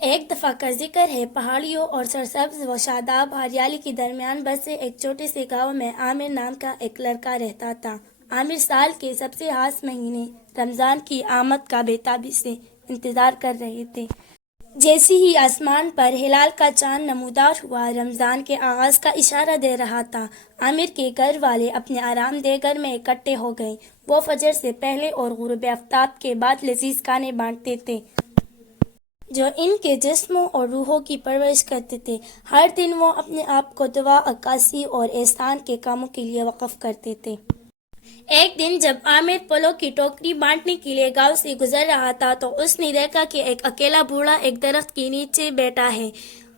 ایک دفعہ کا ذکر ہے، پہاڑیوں اور سرسبز و شاداب ہریالی کے درمیان بسے ایک چھوٹے سے گاؤں میں عامر نام کا ایک لڑکا رہتا تھا۔ عامر سال کے سب سے خاص مہینے رمضان کی آمد کا بے تابی سے انتظار کر رہے تھے۔ جیسے ہی آسمان پر ہلال کا چاند نمودار ہوا، رمضان کے آغاز کا اشارہ دے رہا تھا۔ عامر کے گھر والے اپنے آرام دہ گھر میں اکٹھے ہو گئے۔ وہ فجر سے پہلے اور غروب آفتاب کے بعد لذیذ کھانے بانٹتے تھے جو ان کے جسموں اور روحوں کی پرورش کرتے تھے۔ ہر دن وہ اپنے آپ کو دعا، عکاسی اور احسان کے کاموں کے لیے وقف کرتے تھے۔ ایک دن جب عامر پھلوں کی ٹوکری بانٹنے کے لیے گاؤں سے گزر رہا تھا تو اس نے دیکھا کہ ایک اکیلا بوڑھا ایک درخت کے نیچے بیٹھا ہے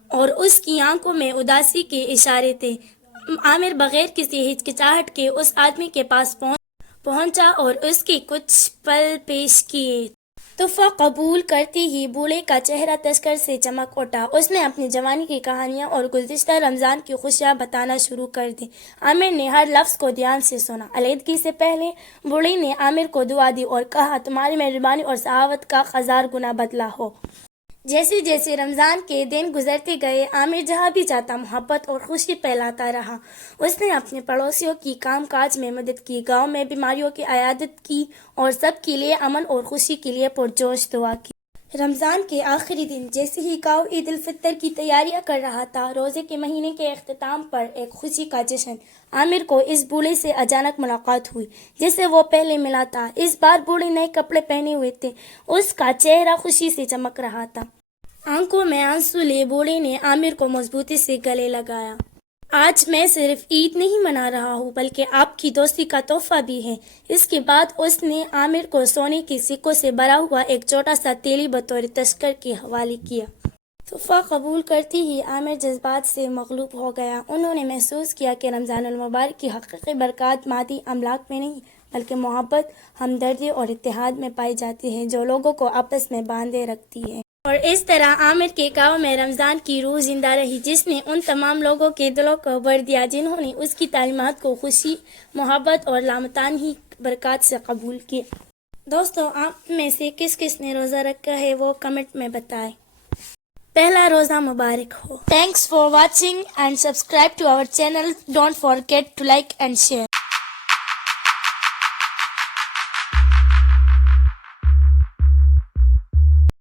اور اس کی آنکھوں میں اداسی کے اشارے تھے۔ عامر بغیر کسی ہچکچاہٹ کے اس آدمی کے پاس پہنچا اور اس کے کچھ پھل پیش کیے۔ تحفہ قبول کرتے ہی بوڑھے کا چہرہ تشکر سے چمک اٹھا۔ اس نے اپنی جوانی کی کہانیاں اور گزشتہ رمضان کی خوشیاں بتانا شروع کر دی۔ عامر نے ہر لفظ کو دھیان سے سنا۔ علیحدگی سے پہلے بوڑھے نے عامر کو دعا دی اور کہا، تمہاری مہربانی اور سخاوت کا ہزار گنا بدلہ ہو۔ جیسے جیسے رمضان کے دن گزرتے گئے، عامر جہاں بھی جاتا محبت اور خوشی پھیلاتا رہا۔ اس نے اپنے پڑوسیوں کی کام کاج میں مدد کی، گاؤں میں بیماریوں کی عیادت کی اور سب کے لیے امن اور خوشی کے لیے پرجوش دعا کی۔ رمضان کے آخری دن جیسے ہی گاؤں عید الفطر کی تیاریاں کر رہا تھا، روزے کے مہینے کے اختتام پر ایک خوشی کا جشن۔ عامر کو اس بوڑھے سے اچانک ملاقات ہوئی جس سے وہ پہلے ملا تھا۔ اس بار بوڑھے نئے کپڑے پہنے ہوئے تھے، اس کا چہرہ خوشی سے چمک رہا تھا۔ آنکھوں میں آنسو لیے بوڑھے نے عامر کو مضبوطی سے گلے لگایا۔ آج میں صرف عید نہیں منا رہا ہوں بلکہ آپ کی دوستی کا تحفہ بھی ہے۔ اس کے بعد اس نے عامر کو سونے کے سکوں سے بھرا ہوا ایک چھوٹا سا تیلی بطور تذکر کے حوالے کیا۔ تحفہ قبول کرتے ہی عامر جذبات سے مغلوب ہو گیا۔ انہوں نے محسوس کیا کہ رمضان المبارک کی حقیقی برکات مادی املاک میں نہیں بلکہ محبت، ہمدردی اور اتحاد میں پائی جاتی ہے جو لوگوں کو آپس میں باندھے رکھتی ہے۔ اور اس طرح عامر کے گاؤں میں رمضان کی روح زندہ رہی جس نے ان تمام لوگوں کے دلوں کو بھر دیا جنہوں نے اس کی تعلیمات کو خوشی، محبت اور لامتناہی برکات سے قبول کیا۔ دوستو، آپ میں سے کس کس نے روزہ رکھا ہے وہ کمنٹ میں بتائیں۔ پہلا روزہ مبارک ہو۔ Thanks for watching and subscribe to our channel. Don't forget to like and share.